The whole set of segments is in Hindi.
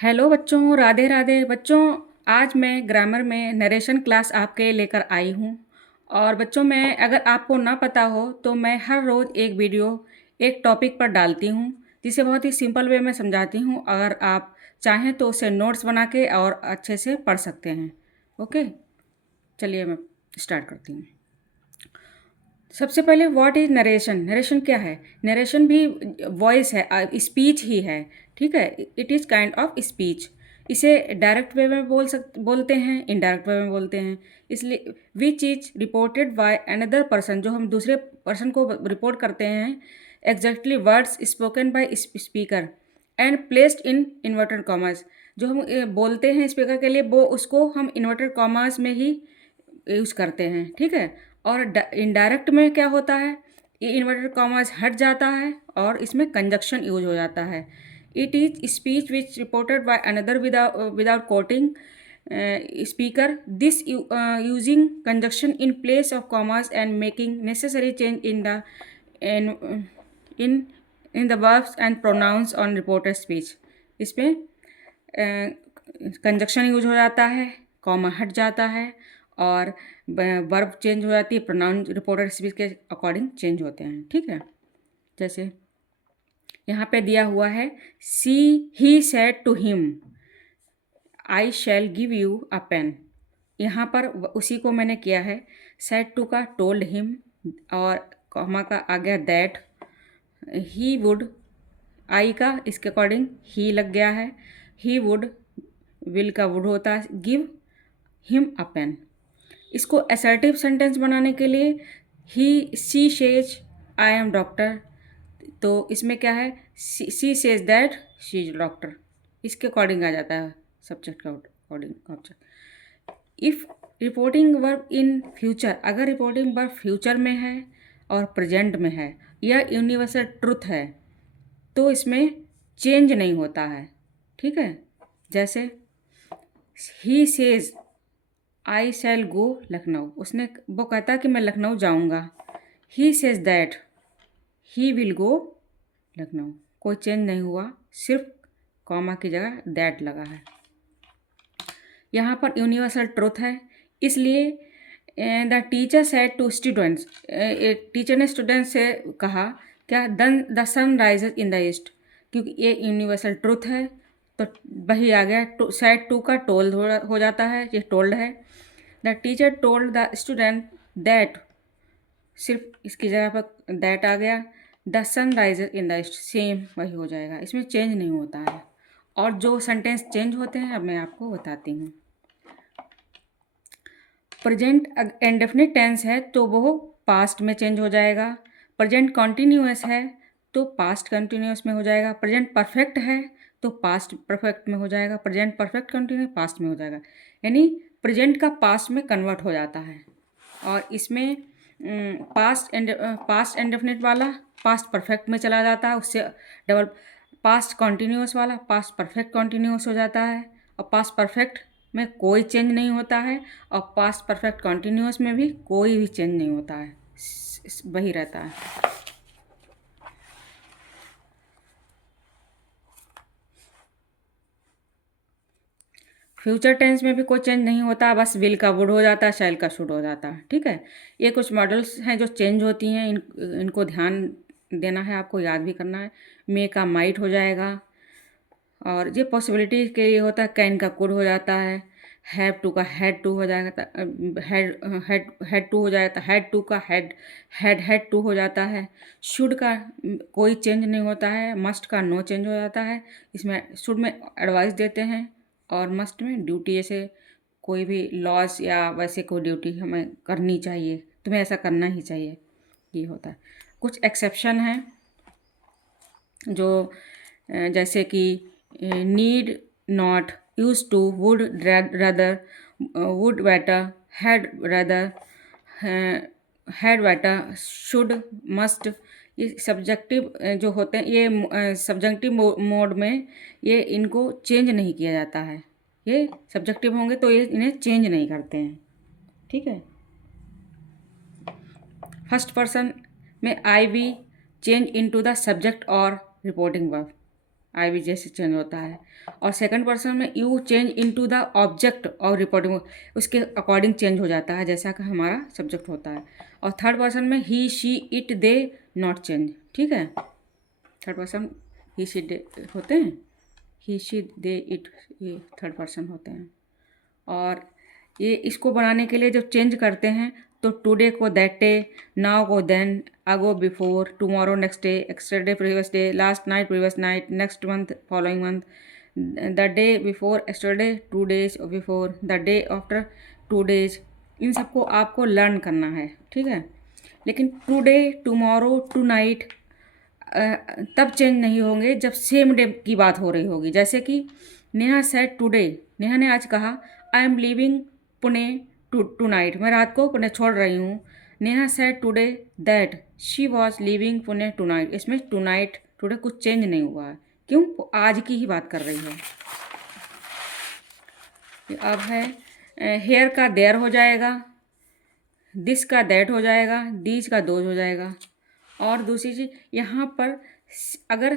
हेलो बच्चों, राधे राधे बच्चों। आज मैं ग्रामर में नरेशन क्लास आपके लिए लेकर आई हूँ। और बच्चों, मैं अगर आपको ना पता हो तो मैं हर रोज़ एक वीडियो एक टॉपिक पर डालती हूँ, जिसे बहुत ही सिंपल वे में समझाती हूँ। अगर आप चाहें तो उसे नोट्स बना के और अच्छे से पढ़ सकते हैं। ओके, चलिए मैं स्टार्ट करती हूँ। सबसे पहले व्हाट इज़ नरेशन। नरेशन क्या है? नरेशन भी वॉइस है, स्पीच ही है। ठीक है, it is kind of speech. इसे डायरेक्ट वे में बोलते हैं, इनडायरेक्ट वे में बोलते हैं। इसलिए which is reported by another person, जो हम दूसरे पर्सन को रिपोर्ट करते हैं। Exactly words spoken by speaker and placed in inverted commas. जो हम बोलते हैं स्पीकर के लिए, वो उसको हम इन्वर्टेड कॉमर्स में ही यूज़ करते हैं। ठीक है। और इनडायरेक्ट में क्या होता है, ये इन्वर्टेड कॉमर्स हट जाता है और इसमें कंजक्शन यूज हो जाता है। It is speech which reported by another without quoting speaker, this using conjunction in place of commas and making necessary change in in in the verbs and pronouns on reported speech. इसमें कंजक्शन यूज हो जाता है, कॉमा हट जाता है और वर्ब चेंज हो जाती है, प्रोनाउन रिपोर्टेड स्पीच के अकॉर्डिंग चेंज होते हैं। ठीक है, जैसे यहाँ पे दिया हुआ है, see he said to him I shall give you a pen. यहाँ पर उसी को मैंने किया है। सेड टू का टोल्ड हिम और कॉमा का आ गया दैट। ही वुड, आई का इसके अकॉर्डिंग ही लग गया है। ही वुड, विल का वुड होता है, गिव हिम अ पेन। इसको असर्टिव सेंटेंस बनाने के लिए he she says I am doctor, तो इसमें क्या है, she says that she is doctor. इसके अकॉर्डिंग आ जाता है सब्जेक्ट का according object. If reporting verb in future, अगर रिपोर्टिंग वर्ब फ्यूचर में है और प्रेजेंट में है या यूनिवर्सल ट्रुथ है, तो इसमें चेंज नहीं होता है। ठीक है, जैसे ही सेज आई शैल गो लखनऊ, उसने वो कहता कि मैं लखनऊ जाऊंगा। He says that he will go Lucknow, कोई चेंज नहीं हुआ, सिर्फ कॉमा की जगह दैट लगा है। यहाँ पर यूनिवर्सल ट्रुथ है, इसलिए the teacher said to students, teacher ने स्टूडेंट से कहा क्या, the sun rises in the east, क्योंकि ये यूनिवर्सल ट्रुथ है तो वही आ गया। सेड टू का टोल्ड हो जाता है, ये टोल्ड है। The teacher told the student that, सिर्फ इसकी जगह पर दैट आ गया। The sun rises in the east, same वही हो जाएगा, इसमें चेंज नहीं होता है। और जो सेंटेंस चेंज होते हैं अब मैं आपको बताती हूँ। प्रेजेंट इंडेफिनिट टेंस है तो वो पास्ट में चेंज हो जाएगा। प्रेजेंट कॉन्टीन्यूअस है तो पास्ट कंटिन्यूअस में हो जाएगा। प्रेजेंट परफेक्ट है तो पास्ट परफेक्ट में हो जाएगा। प्रेजेंट परफेक्ट कंटिन्यूस पास्ट में हो जाएगा, यानी प्रेजेंट का पास्ट में कन्वर्ट हो जाता है। और इसमें पास्ट इंडेफिनिट वाला पास्ट परफेक्ट में चला जाता है, उससे डबल पास्ट कॉन्टीन्यूअस वाला पास्ट परफेक्ट कॉन्टीन्यूअस हो जाता है। और पास्ट परफेक्ट में कोई चेंज नहीं होता है और पास्ट परफेक्ट कॉन्टीन्यूअस में भी कोई भी चेंज नहीं होता है, वही रहता है। फ्यूचर टेंस में भी कोई चेंज नहीं होता, बस विल का वुड हो जाता है, शैल का शुड हो जाता है। ठीक है, ये कुछ मॉडल्स हैं जो चेंज होती हैं, इनको ध्यान देना है, आपको याद भी करना है। मे का माइट हो जाएगा, और ये पॉसिबिलिटी के लिए होता है, कैन का कुड हो जाता है। हैव टू का हैड टू हो जाएगा, हैड टू हो जाता है, हैड टू का हैड टू हो जाता है। शुड का कोई चेंज नहीं होता है, मस्ट का नो चेंज हो जाता है। इसमें शुड में एडवाइस देते हैं और मस्ट में ड्यूटी, जैसे कोई भी लॉज या वैसे कोई ड्यूटी हमें करनी चाहिए, तुम्हें ऐसा करना ही चाहिए, ये होता है। कुछ एक्सेप्शन हैं जो जैसे कि need not, use to, would rather, would better, had better, should, must, ये सब्जेक्टिव जो होते हैं, ये सब्जेक्टिव मोड में ये इनको चेंज नहीं किया जाता है। ये सब्जेक्टिव होंगे तो ये इन्हें चेंज नहीं करते हैं। ठीक है, फर्स्ट पर्सन में I we change into the subject और रिपोर्टिंग वर्ब। आई भी जैसे चेंज होता है। और सेकंड पर्सन में you change into the object और रिपोर्टिंग, उसके अकॉर्डिंग चेंज हो जाता है जैसा कि हमारा सब्जेक्ट होता है। और थर्ड पर्सन में he she it they not change, ठीक है। Third person he she they होते हैं, ही शी दे इट, ये थर्ड पर्सन होते हैं। और ये इसको बनाने के लिए जब चेंज करते हैं तो टुडे को दैट डे, नाउ को then, ago before, tomorrow next day, yesterday previous day, last night previous night, next month following month, the day before yesterday 2 days before, the day after 2 days, इन सबको आपको लर्न करना है, ठीक है। लेकिन टुडे, टुमारो, टू नाइट तब चेंज नहीं होंगे जब सेम डे की बात हो रही होगी। जैसे कि नेहा सेड टुडे, नेहा ने आज कहा I am leaving Pune tonight, मैं रात को पुणे छोड़ रही हूँ। Neha said today that she was leaving Pune tonight, इसमें टू नाइट टुडे कुछ चेंज नहीं हुआ है, क्यों, वो आज की ही बात कर रही है। अब है हेयर का देयर हो जाएगा, दिस का दैट हो जाएगा, दीज का दोज हो जाएगा। और दूसरी चीज़ यहाँ पर अगर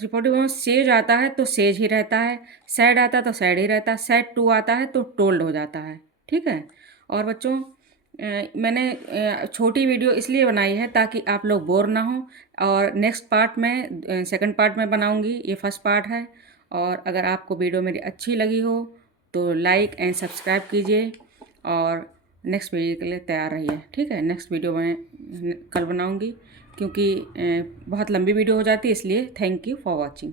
रिपोर्टिव में सेज आता है तो सेज ही रहता है, सैड आता है तो सैड ही रहता है, सैड टू आता है तो टोल्ड हो जाता है, ठीक है। और बच्चों मैंने छोटी वीडियो इसलिए बनाई है ताकि आप लोग बोर ना हो। और नेक्स्ट पार्ट में सेकंड पार्ट में बनाऊंगी, ये फर्स्ट पार्ट है। और अगर आपको वीडियो मेरी अच्छी लगी हो तो लाइक एंड सब्सक्राइब कीजिए और नेक्स्ट वीडियो के लिए तैयार रहिए, ठीक है। नेक्स्ट वीडियो मैं कल बनाऊंगी क्योंकि बहुत लंबी वीडियो हो जाती है, इसलिए थैंक यू फॉर वॉचिंग।